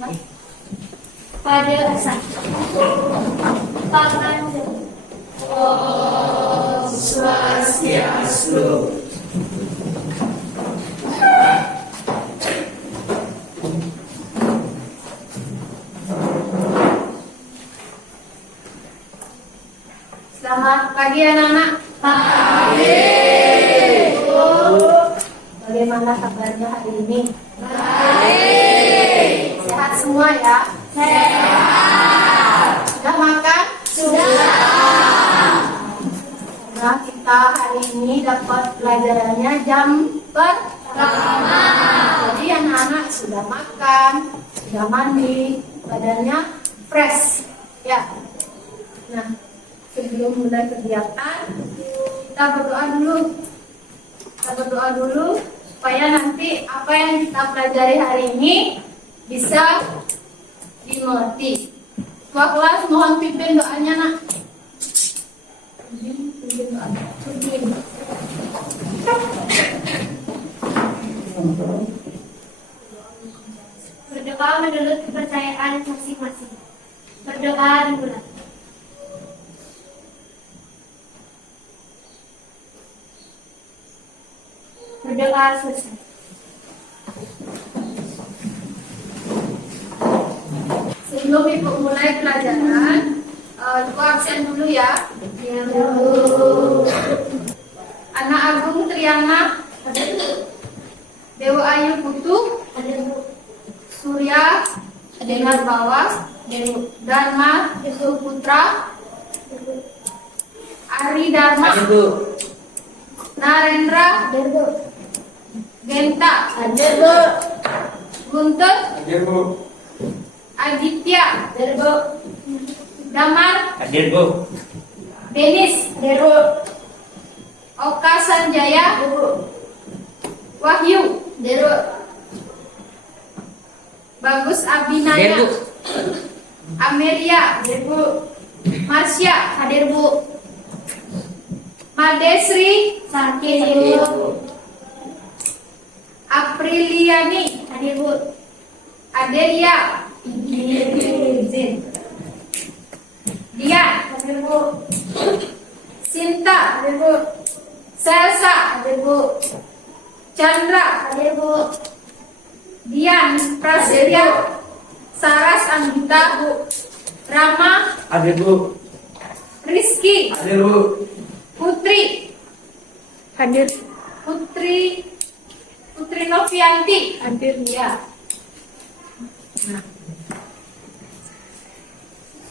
Pada asal Pangandaran. Om Swastiastu. Selamat pagi anak-anak. Pagi. Bagaimana kabarnya hari ini? Baik. Sehat semua ya? Sehat. Sudah makan? Sudah. Nah, kita hari ini dapat pelajarannya jam pertama. Jadi anak-anak sudah makan, sudah mandi, badannya fresh. Ya. Nah, sebelum mulai kegiatan, kita berdoa dulu. Kita berdoa dulu supaya nanti apa yang kita pelajari hari ini bisa dimengerti. Ketua kelas mohon pimpin doanya nak. Pimpin doanya. Pimpin. Berdoa menurut kepercayaan masing-masing. Berdoa dimulai. Berdoa selesai. Sebelum ibu mulai pelajaran, ibu absen dulu ya. Anak Agung Triana, Dewa Ayu Putu, Surya Denar Bawah, Dharma Putra, Ari Dharma, Narendra, Genta, Guntur, Aditya, Damar, Denis, Oka Sanjaya, Wahyu, Bagus Abinaya, Amelia, Marsya, hadir Bu, Madesri, Sakit. Apriliani, Hadir Bu. Adelia, Izin. Dian, Hadir Bu. Sinta, Hadir Bu. Selsa, Hadir Bu. Chandra, Hadir Bu. Dian, Prasetya, Saras Anggita, Rama, Rizky, Putri, Hadir. Putri Novianti, hadir ya. Nah.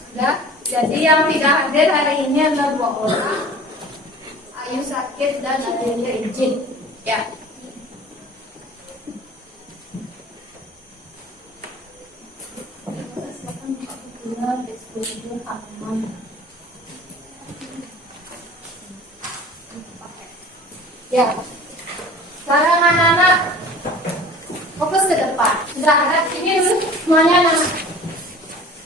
Sudah. Jadi yang tidak hadir hari ini adalah 2 orang. Ayu sakit dan Adelia izin. Ya. Ya. Sekarang anak-anak fokus ke depan. Sudah ada sini dulu semuanya anak.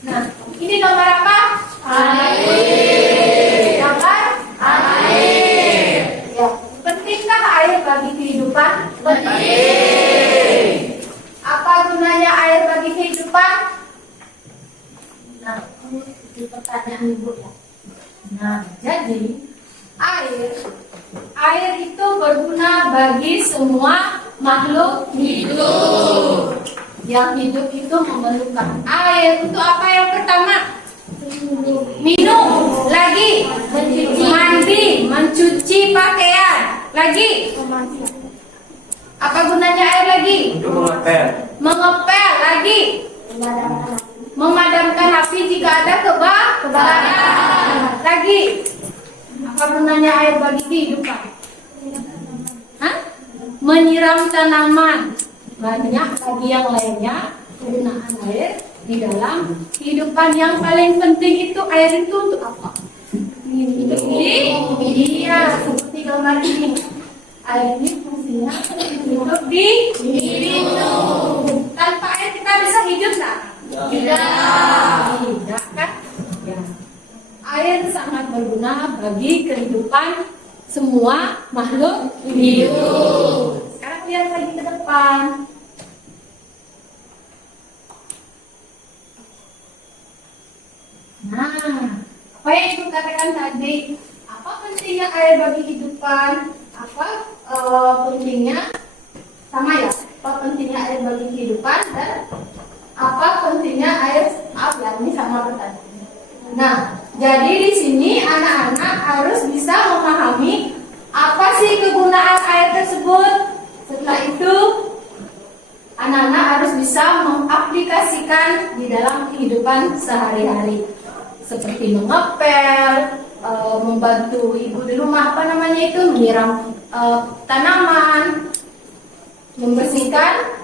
Nah, ini gambar apa? Air. Gambar Air. ya. Pentingkah air bagi kehidupan? Penting. Apa gunanya air bagi kehidupan? Nah, ini pertanyaan ibu ya. Nah, jadi air itu berguna bagi semua makhluk Hidup. yang hidup itu memerlukan air. Untuk apa yang pertama? Minum. Lagi mandi, mencuci pakaian. Lagi apa gunanya air lagi? Mengepel. Lagi memadamkan api jika ada kebakaran. Lagi apa gunanya air bagi kehidupan? Hah? Menyiram tanaman. Banyak lagi yang lainnya penggunaan air di dalam kehidupan. Yang paling penting itu air itu untuk apa? Hidup iya, seperti gambar ini. Air ini fungsinya hidup diminum. Tanpa air kita bisa hidup nggak? Tidak kan? Ya. Air sangat berguna bagi kehidupan semua makhluk hidup. Sekarang lihat lagi ke depan. yang Ibu katakan tadi. Apa pentingnya air bagi kehidupan? Apa pentingnya sama ya? Apa pentingnya air bagi kehidupan dan apa pentingnya air? Maaf ya, ini sama pertanyaan. Nah, jadi di sini anak-anak harus bisa memahami apa sih kegunaan air tersebut. Setelah itu anak-anak harus bisa mengaplikasikan di dalam kehidupan sehari-hari, seperti mengepel, membantu ibu di rumah menyiram tanaman, membersihkan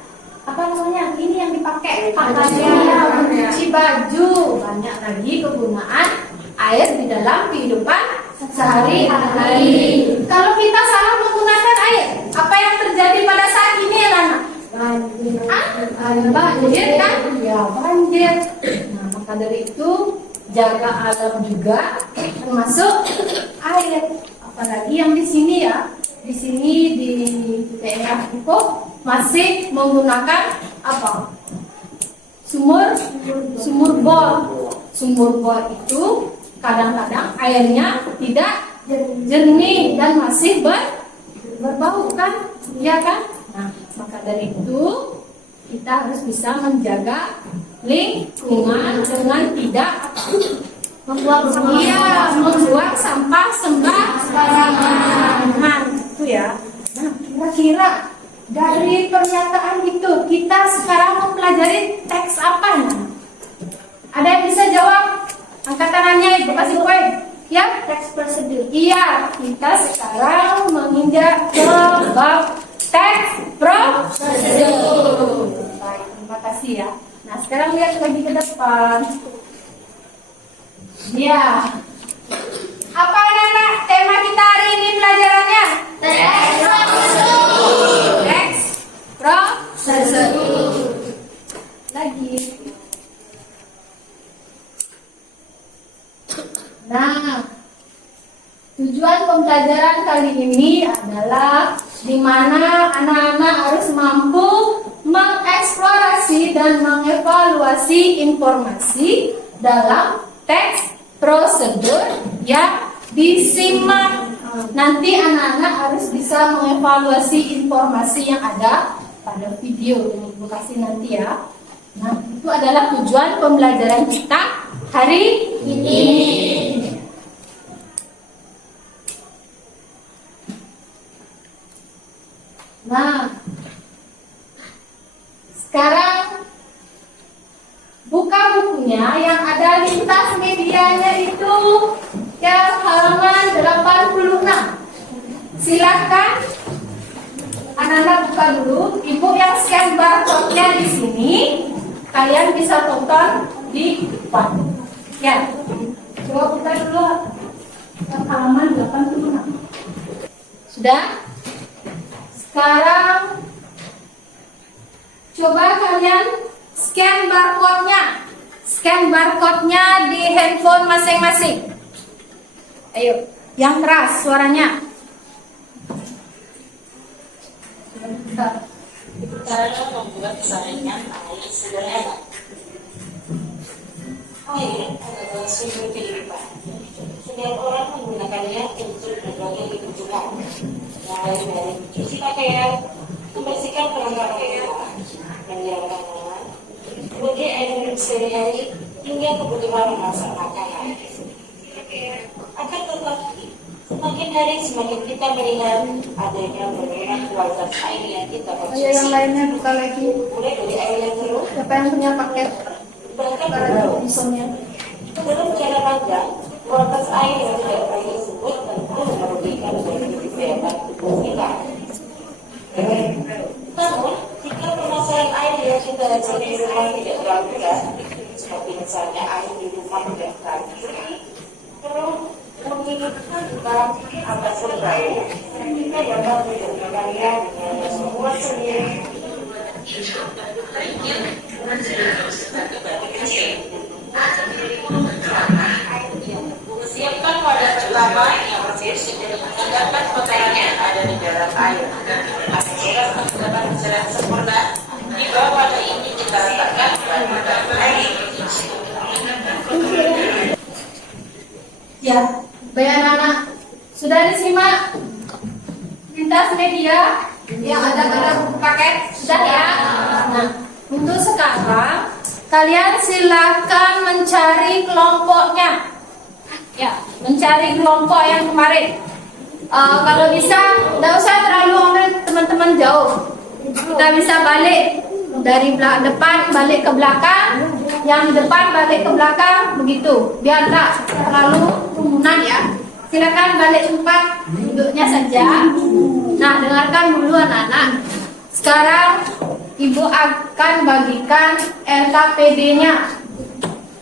ini yang dipakai pakaian, mencuci baju. Banyak lagi kegunaan air di dalam kehidupan sehari-hari. Kalau kita salah menggunakan air, apa yang terjadi pada saat ini anak-anak? Banjir kan? Ya, banjir. Nah, maka dari itu jaga alam juga, termasuk air. Apalagi yang di sini ya, di sini di daerah Depok masih menggunakan apa? Sumur bor. Sumur bor itu kadang-kadang airnya tidak jernih dan masih berbau kan? Ya kan? Nah, maka dari itu kita harus bisa menjaga lingkungan dengan tidak membuang sampah sembarangan. Itu ya. Nah, kira-kira dari pernyataan itu kita sekarang mempelajari teks apa? Ada yang bisa jawab? Angkat tangannya, Ibu kasih poin. Ya, Teks prosedur. iya, kita sekarang menginjak ke bab teks prosedur. Baik, terima kasih ya. Nah, sekarang lihat lagi ke depan. Ya. Apa anak-anak tema kita hari ini pelajarannya? Teks prosedur. Teks prosedur. Lagi. Nah, tujuan pembelajaran kali ini adalah di mana anak-anak harus mampu mengeksplorasi dan mengevaluasi informasi dalam teks prosedur yang disimak. Nanti anak-anak harus bisa mengevaluasi informasi yang ada pada video yang Ibu kasih nanti ya. Nah, itu adalah tujuan pembelajaran kita hari ini. Nah, sekarang buka bukunya yang ada lintas medianya itu yang halaman 86. Silakan anak-anak buka dulu. Ibu yang scan barcode-nya di sini, kalian bisa tonton di depan. Ya, coba buka dulu halaman 86. Sudah? Sekarang coba kalian scan barcode-nya. Scan barcode-nya di handphone masing-masing. Ayo, yang keras suaranya. Cara membuat saringan air sederhana. Air adalah sumber kehidupan. Setiap orang menggunakannya untuk berbagai kebutuhan, mulai dari mencuci pakaian, membersihkan perlengkapan rumah, menyiram tanaman, sebagai air minum sehari-hari, hingga kebutuhan memasak makanan. Akan tetapi, semakin hari semakin kita melihat adanya penurunan kualitas air yang kita konsumsi. Ayo yang lainnya buka lagi. Mulai dari air yang keruh, Siapa yang punya paket? bahkan Para bisanya. dalam jangka panjang, kualitas air yang tidak baik tersebut tentu merugikan bagi kesehatan tubuh kita. Namun, jika permasalahan air yang kita hadapi di rumah tidak terlalu berat, seperti misalnya air di rumah tidak terlalu jernih, perlu mengingatkan tentang ataupun bau, kita dapat menjadikannya dengan membuat sendiri. Siapkan wadah pertama yang bersih dan mengendapkan kotoran yang ada di dalam air. Agar mendapat pencerahan sempurna, di bawah wadah ini kita letakkan bahan air. Ya, baik anak-anak. Sudah disimak lintas media yang ada pada buku paket? Sudah ya? Nah, untuk sekarang kalian silakan mencari kelompoknya. Ya, mencari kelompok yang kemarin. Kalau bisa, tidak usah terlalu ambil teman-teman jauh. Kita bisa balik dari depan balik ke belakang, yang depan balik ke belakang, begitu. Biar tidak terlalu kerumunan ya. Silakan balik tempat duduknya saja. Nah, dengarkan dulu anak-anak. Sekarang Ibu akan bagikan LKPD-nya.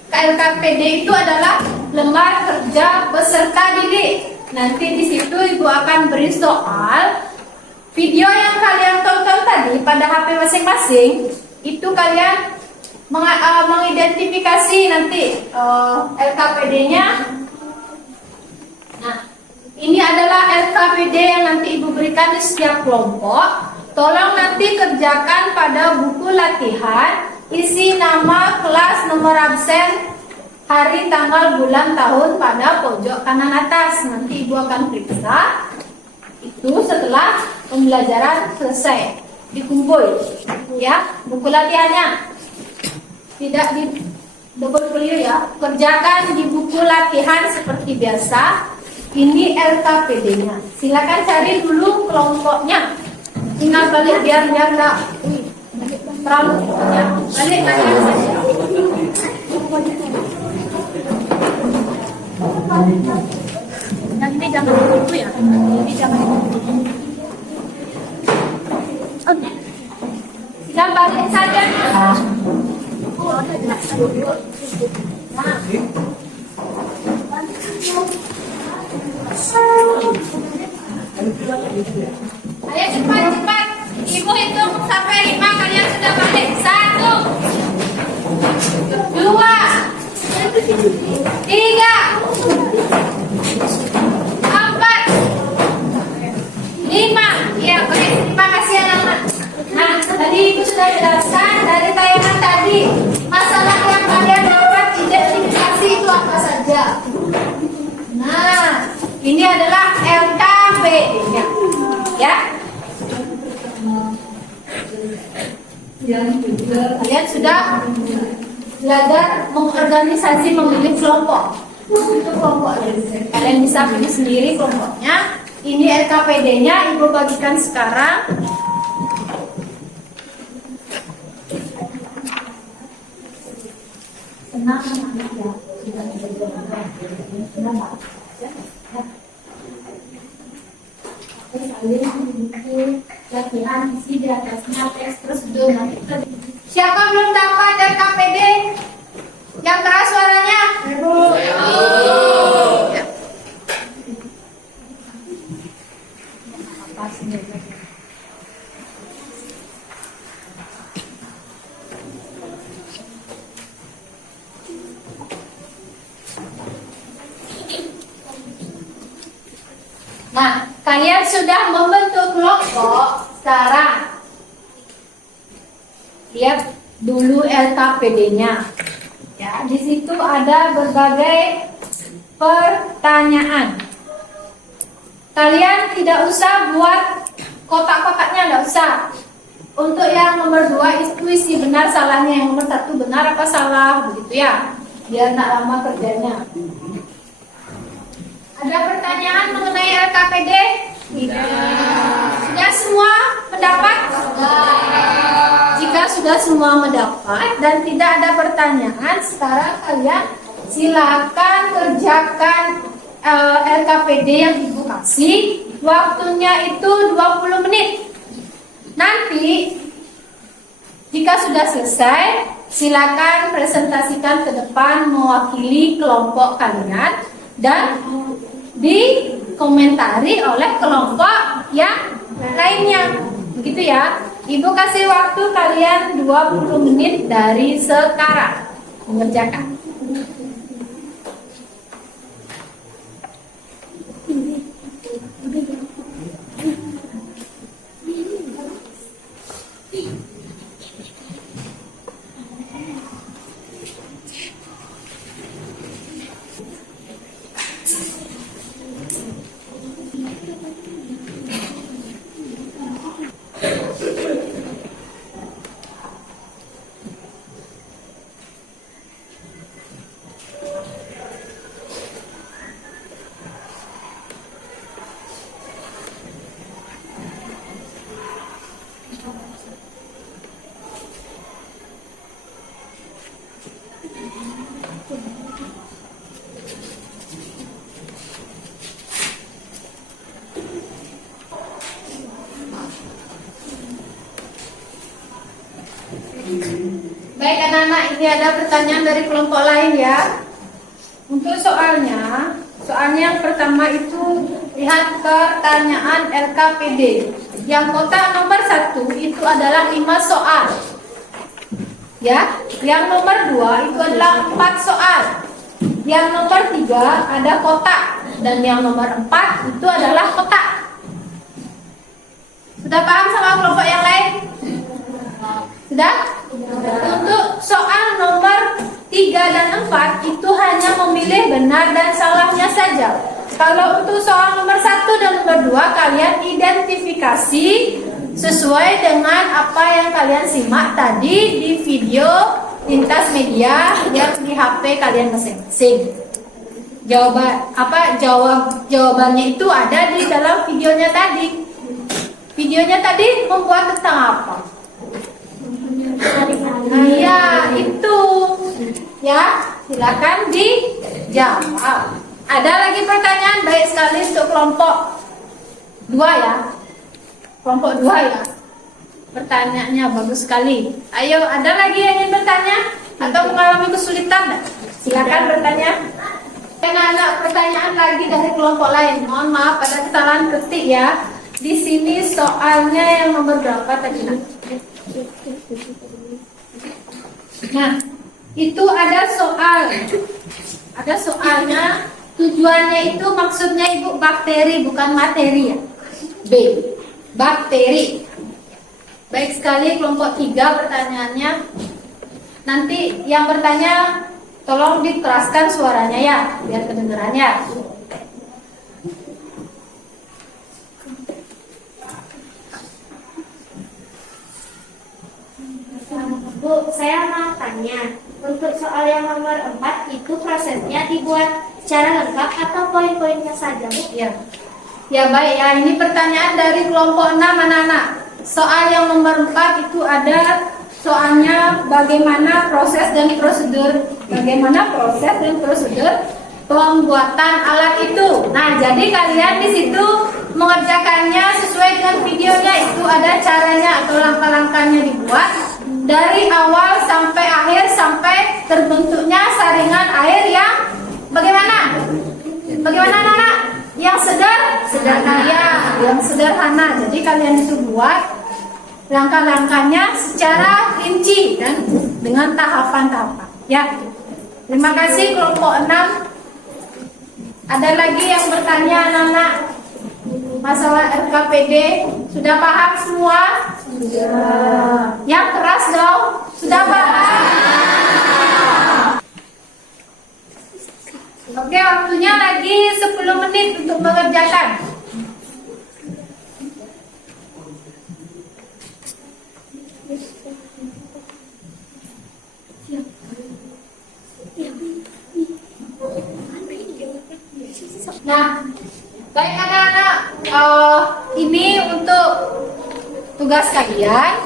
LKPD itu adalah lembar kerja peserta didik. Nanti di situ Ibu akan beri soal. Video yang kalian tonton tadi pada HP masing-masing itu kalian mengidentifikasi nanti LKPD-nya. Nah, ini adalah LKPD yang nanti Ibu berikan di setiap kelompok. Tolong nanti kerjakan pada buku latihan, isi nama, kelas, nomor absen, hari, tanggal, bulan, tahun pada pojok kanan atas. Nanti Ibu akan periksa itu setelah pembelajaran selesai. Dikumpul ya buku latihannya. Tidak di double clear ya. Kerjakan di buku latihan seperti biasa. Ini LKPD-nya. Silakan cari dulu kelompoknya. Tinggal balik biar enggak terlalu ya. Balik lagi saja. Nanti jangan dulu ya. Nanti jangan dulu. Silakan balik saja. Ayo cepat-cepat. Ibu hitung sampai 5, kalian sudah balik. 1, 2, 3, 4, 5. Ya, baik. Terima kasih anak-anak. Nah, tadi Ibu sudah jelaskan dari tayangan tadi masalah yang kalian dapat identifikasi itu apa saja. Nah, ini adalah LKPD-nya, ya. Kalian sudah belajar mengorganisasi memilih kelompok. Itu kelompoknya. Kalian bisa pilih sendiri kelompoknya. Ini LKPD-nya Ibu bagikan sekarang. Tenang anak-anak ya. Tenang. Latihan isi di atasnya tes terus dulu nanti. Siapa belum dapat LKPD? Yang keras suaranya? Ibu. Ya. Nah, kalian sudah membentuk kelompok. Sekarang lihat dulu LKPD-nya. Ya, di situ ada berbagai pertanyaan. Kalian tidak usah buat kotak-kotaknya, tidak usah. Untuk yang nomor 2 itu isi benar salahnya. Yang nomor 1 benar apa salah, begitu ya. Biar tak lama kerjanya. Ada pertanyaan mengenai LKPD? Tidak. Sudah semua mendapat? Jika sudah semua mendapat dan tidak ada pertanyaan, sekarang kalian silakan kerjakan LKPD yang Ibu kasih. Waktunya itu 20 menit. Nanti jika sudah selesai, silakan presentasikan ke depan mewakili kelompok kalian dan dikomentari oleh kelompok yang lainnya. Begitu ya. Ibu kasih waktu kalian 20 menit dari sekarang mengerjakan. Baik anak-anak, ini ada pertanyaan dari kelompok lain ya. Untuk soalnya yang pertama itu lihat pertanyaan LKPD. Yang kotak nomor 1 itu adalah 5 soal. Ya, yang nomor 2 itu adalah 4 soal. Yang nomor 3 ada kotak dan yang nomor 4 itu adalah kotak. Sudah paham sama kelompok yang lain? Sudah? Untuk soal nomor 3 dan 4 itu hanya memilih benar dan salahnya saja. Kalau untuk soal nomor 1 dan nomor 2 kalian identifikasi sesuai dengan apa yang kalian simak tadi di video lintas media yang di HP kalian masing-masing. Jawabannya itu ada di dalam videonya tadi. Videonya tadi membuat tentang apa? Nah, ya itu. Ya, silakan dijawab. Ada lagi pertanyaan? Baik sekali untuk kelompok 2 ya. Kelompok 2 ya. Pertanyaannya bagus sekali. Ayo, ada lagi yang ingin bertanya atau mengalami kesulitan? Silakan bertanya. Anak-anak, pertanyaan lagi dari kelompok lain. Mohon maaf, ada kesalahan ketik ya. Di sini soalnya yang nomor berapa tadi? Nah, itu ada soal. Ada soalnya. Tujuannya itu maksudnya Ibu bakteri bukan materi ya. B. Bakteri. Baik sekali kelompok 3 pertanyaannya. Nanti yang bertanya tolong dikeraskan suaranya ya, biar kedengarannya. Bu, saya mau tanya. Untuk soal yang nomor 4 itu prosesnya dibuat secara lengkap atau poin-poinnya saja, Bu? Ya. Ya baik ya, ini pertanyaan dari kelompok 6 anak-anak. Soal yang nomor 4 itu ada soalnya bagaimana proses dan prosedur. Bagaimana proses dan prosedur pembuatan alat itu. Nah, jadi kalian di situ mengerjakannya sesuai dengan videonya, itu ada caranya atau langkah-langkahnya dibuat dari awal sampai akhir sampai terbentuknya saringan air yang bagaimana? Bagaimana anak-anak? Yang sederhana ya, yang sederhana. Jadi kalian itu buat langkah-langkahnya secara rinci dan dengan tahapan-tahapan. Ya. Terima kasih kelompok 6. Ada lagi yang bertanya anak-anak masalah RKPD? Sudah paham semua? Sudah. Yang keras dong. Sudah paham? Oke, waktunya lagi 10 menit untuk mengerjakan. Nah, baik anak-anak, ini untuk tugas kalian.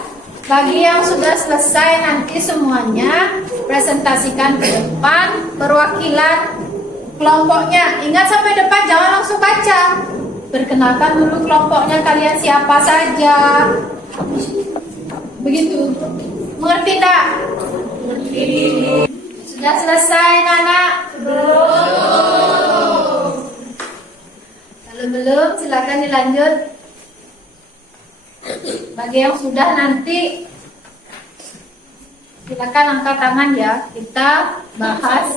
Bagi yang sudah selesai nanti semuanya presentasikan ke depan perwakilan kelompoknya. Ingat sampai depan, jangan langsung baca. Perkenalkan dulu kelompoknya kalian siapa saja. Begitu. Mengerti tak? Mengerti. Sudah selesai anak-anak? Belum. Kalau belum silakan dilanjut. Bagi yang sudah nanti silakan angkat tangan ya. Kita bahas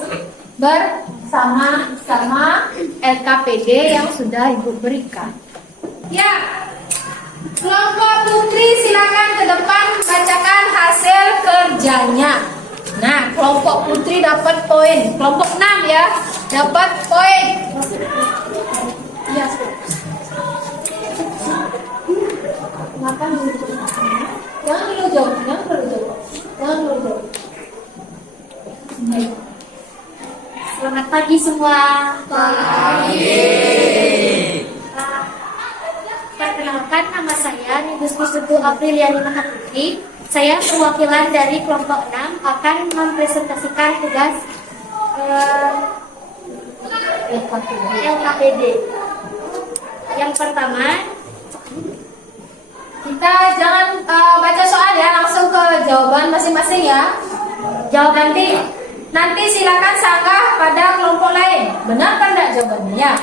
bersama-sama LKPD yang sudah Ibu berikan. Ya, kelompok putri silakan ke depan bacakan hasil kerjanya. Nah, kelompok putri dapat poin. Kelompok 6 ya, dapat poin. Ya, makan dulu. Jangan dulu jauh, jangan dulu jauh. Jangan dulu jauh. Selamat pagi semua. Pagi. Perkenalkan, nama saya Nibus Pusutu Apriliani Mahaputri. Saya perwakilan dari kelompok 6 akan mempresentasikan tugas LKPD. Yang pertama, Kita jangan baca soal ya, langsung ke jawaban masing-masing ya. Jawab nanti silakan sanggah pada kelompok lain. Benar kan enggak jawabannya? Ya.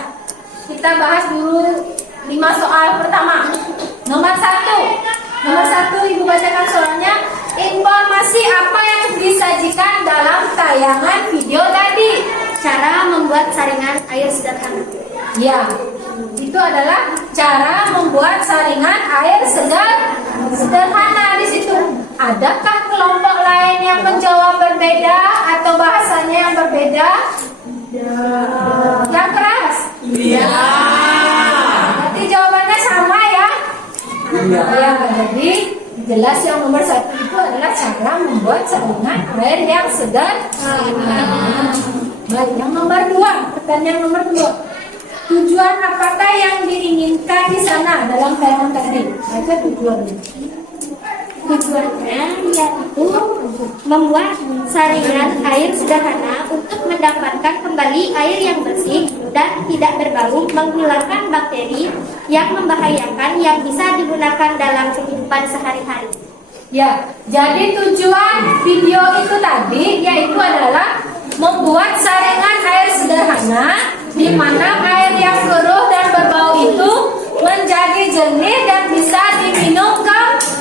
Kita bahas dulu 5 soal pertama. Nomor 1 Ibu bacakan soalnya. Informasi apa yang disajikan dalam tayangan video tadi? Cara membuat saringan air sederhana. Ya, itu adalah cara membuat saringan air sederhana di situ. Adakah kelompok lain yang menjawab berbeda atau bahasanya yang berbeda? Yang keras? Iya. Berarti jawabannya sama ya? Iya. Ya, jadi jelas yang nomor 1 itu adalah cara membuat saringan air yang sederhana. Baik, yang nomor 2, pertanyaan nomor 2. Tujuan apakah yang diinginkan di sana dalam tayangan tadi? Baca tujuannya. Tujuannya yaitu membuat saringan air sederhana untuk mendapatkan kembali air yang bersih dan tidak berbau, menghilangkan bakteri yang membahayakan yang bisa digunakan dalam kehidupan sehari-hari. Ya, jadi tujuan video itu tadi yaitu adalah membuat saringan air sederhana di mana air yang keruh dan berbau itu menjadi jernih dan bisa diminum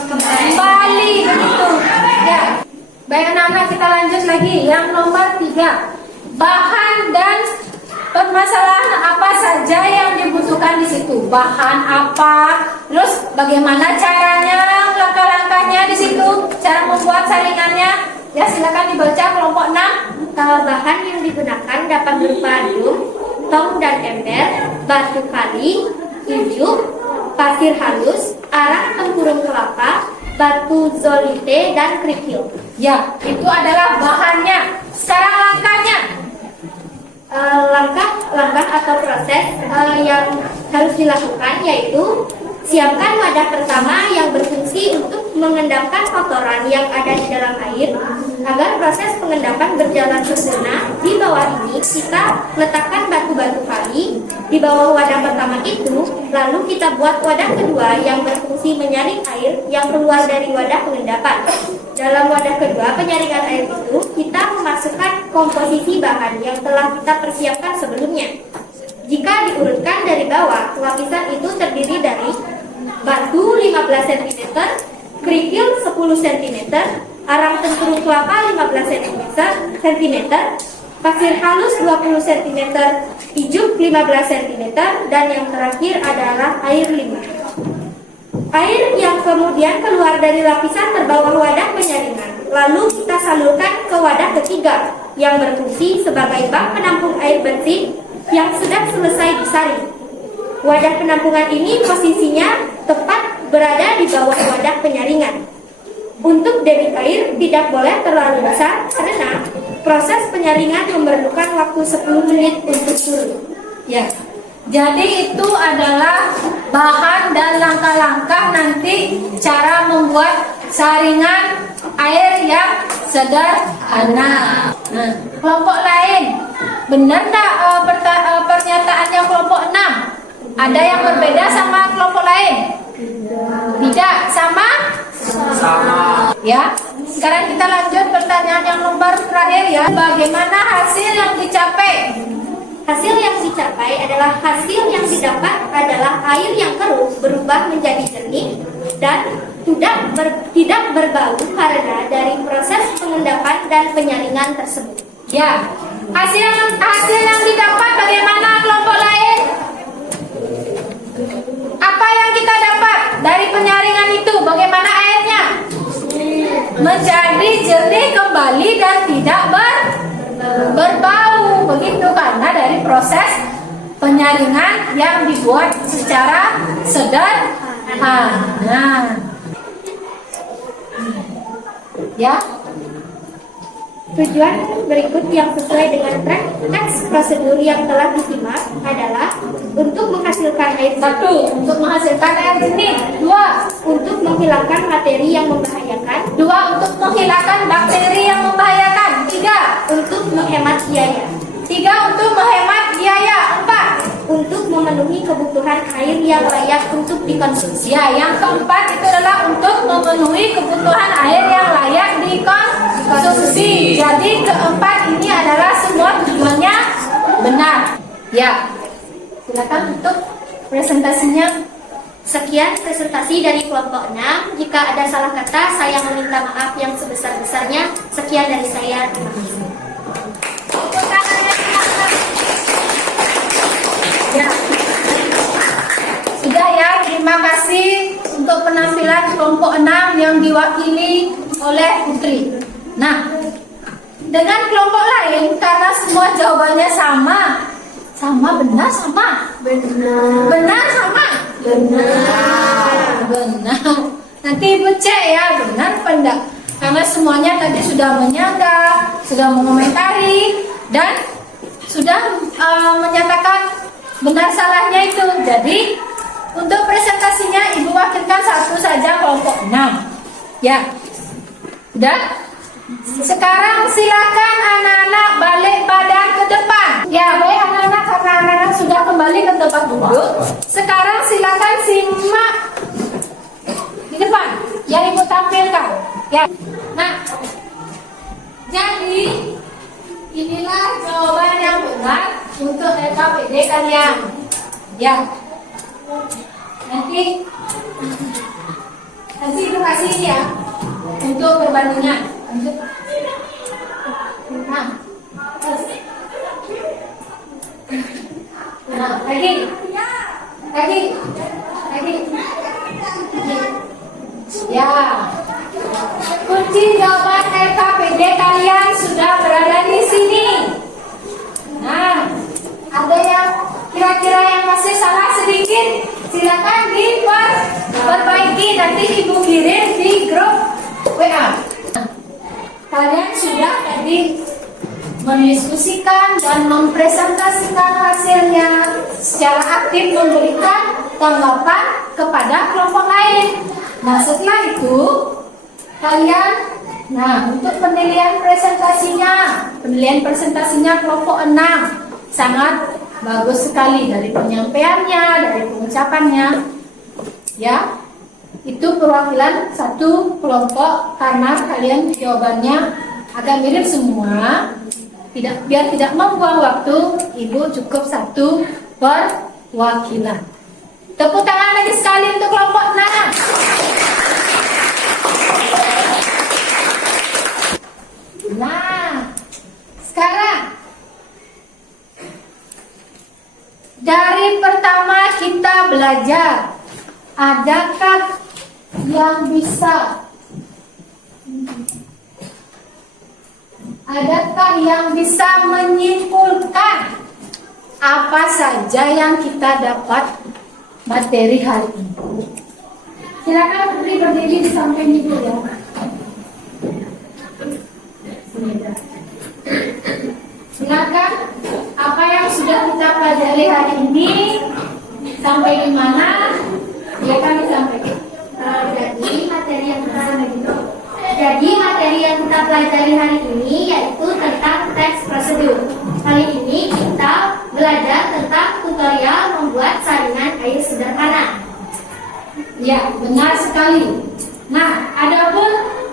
kembali begitu. Ya. Baik anak-anak, kita lanjut lagi yang nomor 3. Bahan dan permasalahan apa saja yang dibutuhkan di situ? Bahan apa? Terus bagaimana caranya, langkah-langkahnya di situ? Cara membuat saringannya? Ya, silakan dibaca kelompok 6. Bahan yang digunakan dapat berupa dum, tong dan ember, batu kali, ijuk, pasir halus, arang tempurung kelapa, batu zolite, dan kerikil. Ya, itu adalah bahannya. Sekarang langkahnya. Langkah atau proses yang harus dilakukan yaitu siapkan wadah pertama yang berfungsi untuk mengendapkan kotoran yang ada di dalam air. Agar proses pengendapan berjalan sempurna, di bawah ini kita letakkan batu-batu kali di bawah wadah pertama itu, lalu kita buat wadah kedua yang berfungsi menyaring air yang keluar dari wadah pengendapan. Dalam wadah kedua penyaringan air itu, kita memasukkan komposisi bahan yang telah kita persiapkan sebelumnya. Jika diurutkan dari bawah, lapisan itu terdiri dari batu 15 cm, kerikil 10 cm, arang tempurung kelapa 15 cm, pasir halus 20 cm, ijuk 15 cm, dan yang terakhir adalah air 5. Air yang kemudian keluar dari lapisan terbawah wadah penyaringan, lalu kita salurkan ke wadah ketiga yang berfungsi sebagai bak penampung air bersih yang sudah selesai disaring. Wadah penampungan ini posisinya tepat berada di bawah wadah penyaringan. Untuk debit air tidak boleh terlalu besar karena proses penyaringan memerlukan waktu 10 menit untuk surut. Ya. Jadi itu adalah bahan dan langkah-langkah nanti cara membuat saringan air yang sederhana. Nah, kelompok lain, benar tak pernyataannya kelompok 6? Ada yang berbeda sama kelompok lain? Tidak, sama? Ya. Sekarang kita lanjut pertanyaan yang nomor terakhir ya. Bagaimana hasil yang dicapai? Hasil yang dicapai adalah hasil yang didapat adalah air yang keruh berubah menjadi jernih dan tidak berbau karena dari proses pengendapan dan penyaringan tersebut. Ya, hasil yang didapat bagaimana kelompok lain? Apa yang kita dapat dari penyaringan itu? Bagaimana airnya? Menjadi jernih kembali dan tidak berbau, begitu karena dari proses penyaringan yang dibuat secara sederhana. Ya. Tujuan berikut yang sesuai dengan teks prosedur yang telah disimak adalah untuk menghasilkan air 1. Untuk menghasilkan air jernih. 2. Untuk menghilangkan materi yang membahayakan. 2. Untuk menghilangkan bakteri yang membahayakan. 3. Untuk menghemat biaya. 3. Untuk menghemat biaya. 4. untuk memenuhi kebutuhan air yang layak untuk dikonsumsi. Ya, yang keempat itu adalah untuk memenuhi kebutuhan air yang layak dikonsumsi. Jadi keempat ini adalah semua tujuannya benar. Ya, silakan untuk presentasinya. Sekian presentasi dari kelompok 6. Jika ada salah kata, saya meminta maaf yang sebesar-besarnya. Sekian dari saya. Terima kasih. Ya. Sudah ya, terima kasih untuk penampilan kelompok 6 yang diwakili oleh Putri. Nah, dengan kelompok lain karena semua jawabannya sama. Sama, benar, sama. Benar, sama. Benar. Nanti Ibu cek ya, benar apa enggak? Karena semuanya tadi sudah menyanggah, sudah mengomentari, dan sudah menyatakan benar salahnya itu. Jadi untuk presentasinya Ibu wakilkan satu saja kelompok 6. Ya, sudah. Sekarang silakan anak-anak balik badan ke depan. Ya, baik anak-anak, karena anak-anak sudah kembali ke tempat duduk. Sekarang silakan simak di depan yang Ibu tampilkan. Ya. Nah, jadi inilah jawaban yang benar untuk LKPD kalian. Ya. Nanti Ibu kasih ini ya untuk perbandingan. Nah, lagi. Ya, kunci jawaban LKPD kalian sudah berada di sini. Nah, ada yang kira-kira yang masih salah sedikit, silakan diperbaiki. Nanti Ibu kirim di grup WA. Kalian sudah tadi mendiskusikan dan mempresentasikan hasilnya secara aktif, memberikan tanggapan kepada kelompok lain. Nah, setelah itu kalian, untuk penilaian presentasinya kelompok 6 sangat bagus sekali dari penyampaiannya, dari pengucapannya. Ya, itu perwakilan satu kelompok karena kalian jawabannya agak mirip semua. Biar tidak membuang waktu, Ibu cukup satu perwakilan. Tepuk tangan lagi sekali untuk kelompok 6. Nah, sekarang dari pertama kita belajar, adakah yang bisa menyimpulkan apa saja yang kita dapat materi hari ini? Silakan Putri berdiri di samping Ibu ya. Silakan, apa yang sudah kita pelajari hari ini sampai di mana? Ya, kami sampaikan. Jadi materi yang kita pelajari hari ini yaitu tentang teks prosedur. Kali ini kita belajar tentang tutorial membuat saringan air sederhana. Ya, benar sekali. Nah, adapun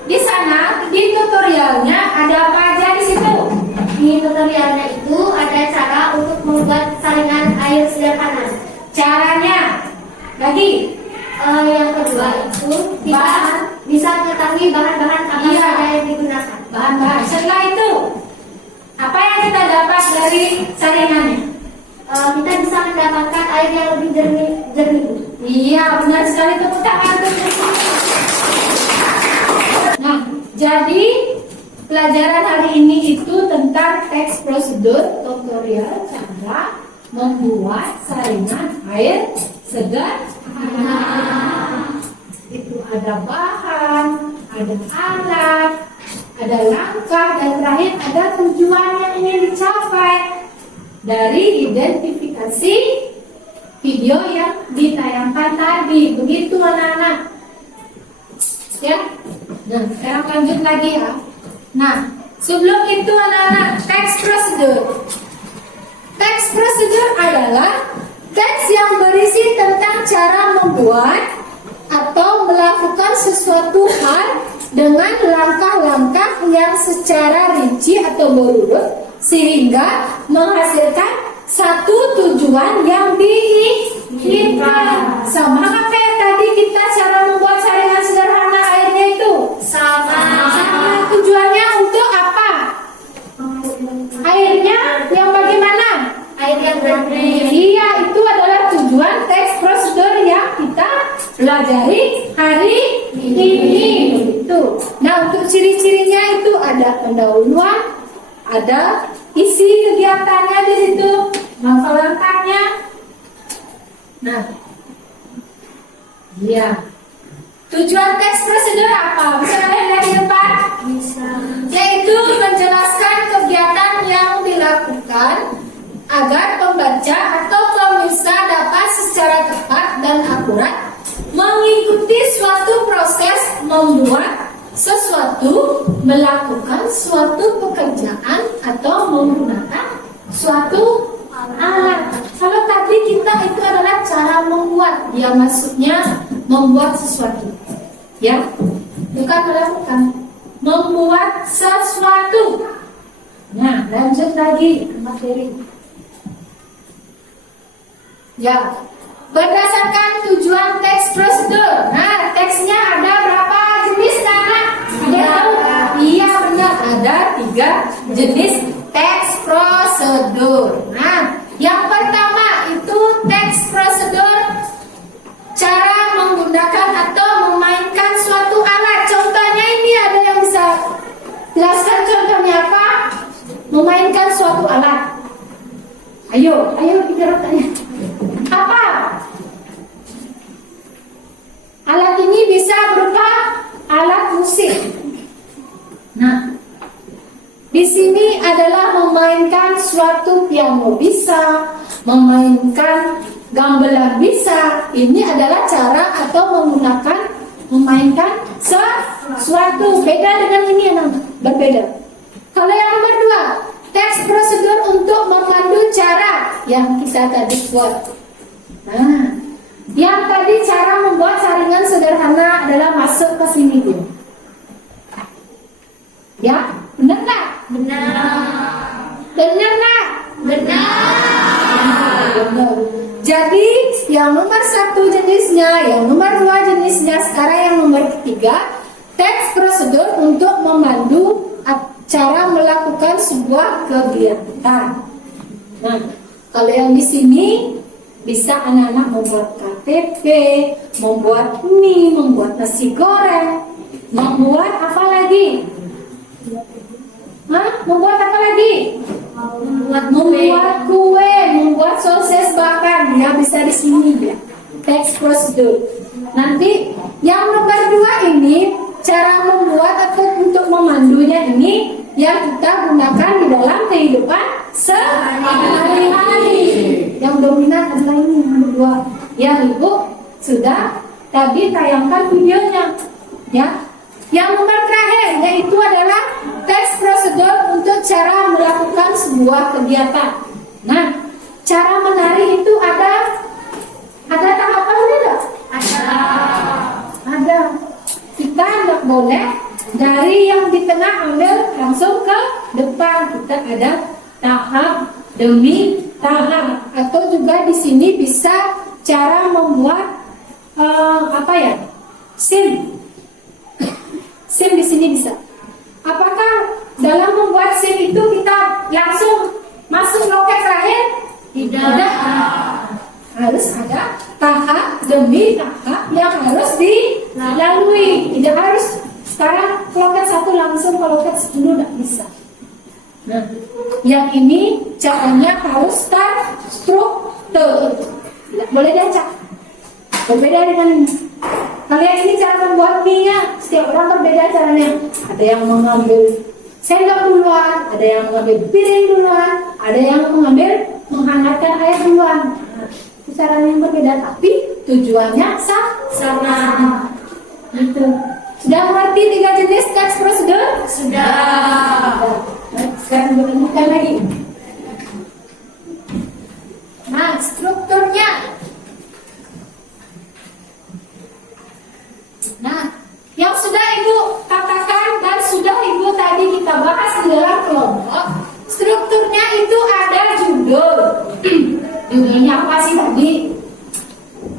di sana di tutorialnya ada apa aja di situ? Di tutorialnya itu ada cara untuk membuat saringan air sederhana. Caranya lagi. Yang kedua itu kita bisa mengetahui bahan-bahan apa saja yang digunakan. Bahan-bahan. Setelah itu, apa yang kita dapat dari saringannya? Kita bisa mendapatkan air yang lebih jernih. Iya, benar sekali, tepuk tangan. Nah, jadi pelajaran hari ini itu tentang teks prosedur tutorial cara membuat saringan air sederhana. Itu ada bahan, ada alat, ada langkah, dan terakhir ada tujuan yang ingin dicapai dari identifikasi video yang ditayangkan tadi. Begitu anak-anak. Ya. Nah, sekarang lanjut lagi ya. Nah, sebelum itu anak-anak, teks prosedur. Teks prosedur adalah Teks yang berisi tentang cara membuat atau melakukan sesuatu hal dengan langkah-langkah yang secara rinci atau berurut sehingga menghasilkan satu tujuan yang diinginkan. Sama kan kayak tadi kita cara membuat saringan sederhana airnya itu? Sama. Tujuannya untuk apa? Airnya yang bagaimana? Air yang bersih. Iya, itu adalah tujuan teks prosedur yang kita pelajari hari ini. Itu. Nah, untuk ciri-cirinya itu ada pendahuluan, ada isi kegiatannya di situ, langkah-langkahnya. Nah, iya. Tujuan teks prosedur apa? Bisa kalian lihat di depan? Bisa. Yaitu menjelaskan kegiatan yang dilakukan agar pembaca atau pemirsa dapat secara tepat dan akurat mengikuti suatu proses membuat sesuatu, melakukan suatu pekerjaan atau menggunakan suatu alat. Kalau tadi kita itu adalah cara membuat, ya maksudnya membuat sesuatu, ya, bukan melakukan, membuat sesuatu. Nah, lanjut lagi ke materi. Ya, berdasarkan tujuan teks prosedur. Nah, teksnya ada berapa jenis, Nana? Ada tahu? Iya benar, ada 3 jenis teks prosedur. Nah, yang pertama itu teks prosedur cara menggunakan atau memainkan suatu alat. Contohnya ini ada yang bisa jelaskan contohnya apa? Memainkan suatu alat. Ayo pikir tanya. Apa? Alat ini bisa berupa alat musik. Nah, di sini adalah memainkan suatu piano bisa, memainkan gamelan bisa. Ini adalah cara atau memainkan sesuatu. Beda dengan ini yang berbeda. Kalau yang nomor 2, teks prosedur untuk memandu cara yang kita tadi buat. Nah, yang tadi cara membuat saringan sederhana adalah masuk ke sini dulu. Ya, benar nggak? Benar. Benar nggak? Benar. Jadi yang nomor 1 jenisnya, yang nomor 2 jenisnya, sekarang yang nomor 3, teks prosedur untuk memandu cara melakukan sebuah kegiatan. Nah, kalau yang di sini bisa anak-anak membuat KTP, membuat mie, membuat nasi goreng, membuat apa lagi? Membuat apa lagi? Membuat kue, membuat sosis bakar. Ya, bisa di sini ya. Teks prosedur. Nanti yang nomor 2 ini cara membuat atau untuk memandunya ini yang kita gunakan di dalam kehidupan sehari-hari. Yang dominan adalah ini yang kedua. Yang Ibu sudah tadi tayangkan videonya. Ya. Yang nomor terakhir yaitu adalah teks prosedur untuk cara melakukan sebuah kegiatan. Nah, cara menari itu ada tahapannya enggak? Ada. Kita nggak boleh dari yang di tengah ambil langsung ke depan. Kita ada tahap demi tahap. Atau juga di sini bisa cara membuat SIM di sini bisa. Apakah dalam membuat SIM itu kita langsung masuk loket terakhir? Tidak. Harus ada tahap demi tahap yang harus dilalui. Tidak harus sekarang loket 1 langsung ke loket 10, tidak bisa. Nah, yang ini caranya harus terstruktur. Tidak boleh diacak. Berbeda dengan ini. Kalian ini cara membuat mie-nya, setiap orang berbeda caranya. Ada yang mengambil sendok duluan, ada yang mengambil piring duluan, ada yang menghangatkan air duluan. Nah, itu caranya yang berbeda, tapi tujuannya sama. Gitu. Sudah mengerti 3 jenis teks prosedur? Sudah. Sekarang kita lanjutkan lagi. Nah, strukturnya di dalam kelompok, strukturnya itu ada judul. Judulnya apa sih tadi?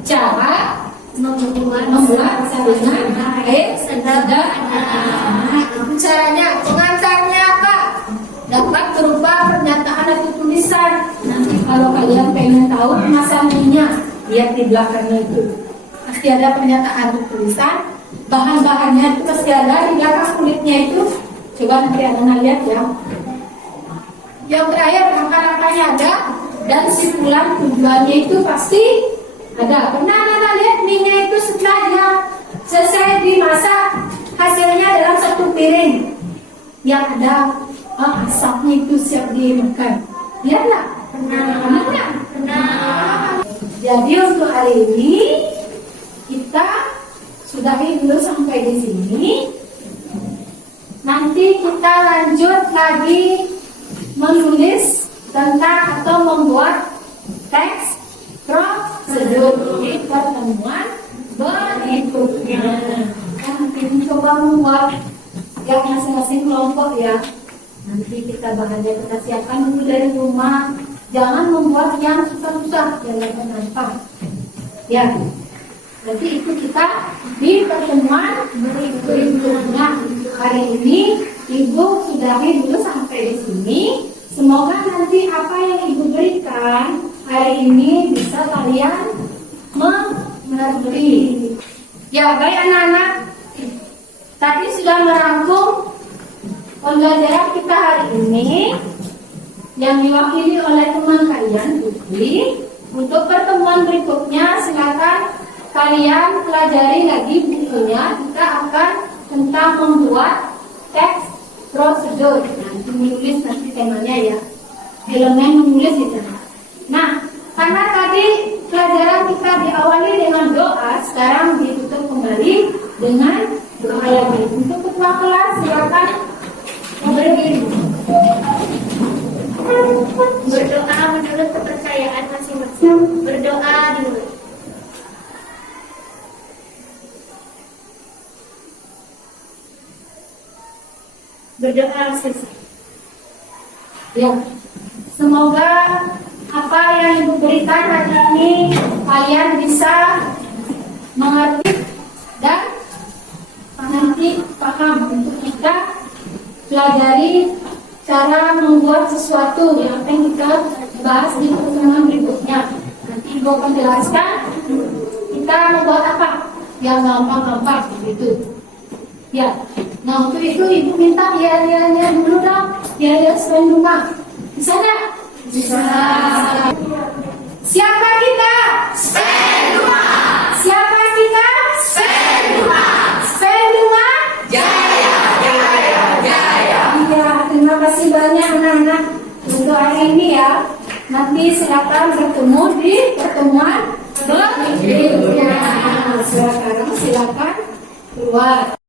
Cara membuat salinan air sederhana. Caranya, pengantarnya apa? Dapat berupa pernyataan atau tulisan. Nanti kalau kalian pengen tahu masalahnya, lihat di belakangnya itu. Pasti ada pernyataan atau tulisan. Bahan-bahannya itu pasti ada di belakang kulitnya itu. Coba nanti anak lihat ya. Yang terakhir angka-angkanya ada dan simpulan tujuannya itu pasti ada. Pernah anak lihat minyak itu setelah dia selesai dimasak, hasilnya dalam satu piring yang ada asapnya itu siap dimakan. Lihatlah. Pernah. Jadi untuk hari ini kita sudahi dulu sampai di sini. Nanti kita lanjut lagi menulis tentang atau membuat teks prosedur di pertemuan berikutnya. Nanti coba membuat yang masing-masing kelompok ya. Nanti kita bahannya kita siapkan dulu dari rumah. Jangan membuat yang susah-susah, jangan menantang. Ya. Nanti itu kita di pertemuan berikutnya. Hari ini Ibu sudahi dulu sampai di sini. Semoga nanti apa yang Ibu berikan hari ini bisa kalian mengerti. Ya, baik anak-anak. Tadi sudah merangkum pembelajaran kita hari ini yang diwakili oleh teman kalian, Putri. Untuk pertemuan berikutnya silakan kalian pelajari lagi bukunya. Kita akan tentang membuat teks prosedur. Nanti menulis nanti temanya ya. Elemen menulis itu. Nah, karena tadi pelajaran kita diawali dengan doa, sekarang ditutup kembali dengan doa lagi. Untuk ketua kelas silakan memberi Berdoa menurut kepercayaan masing-masing. Berdoa dulu. Berdoa selesai. ya. Semoga apa yang Ibu berikan hari ini kalian bisa mengerti dan nanti paham untuk kita pelajari cara membuat sesuatu yang akan kita bahas di pertemuan berikutnya. Nanti Ibu akan jelaskan kita membuat apa yang gampang-gampang begitu. Ya, nah untuk itu Ibu minta ya dulu dong, ya selain rumah. Bisa nggak? Bisa. Siapa kita? Spenduma. Siapa kita? Spenduma. Spenduma. Jaya. Iya, terima kasih banyak anak-anak untuk hari ini ya. Nanti silakan bertemu di pertemuan berikutnya. Sekarang silakan keluar.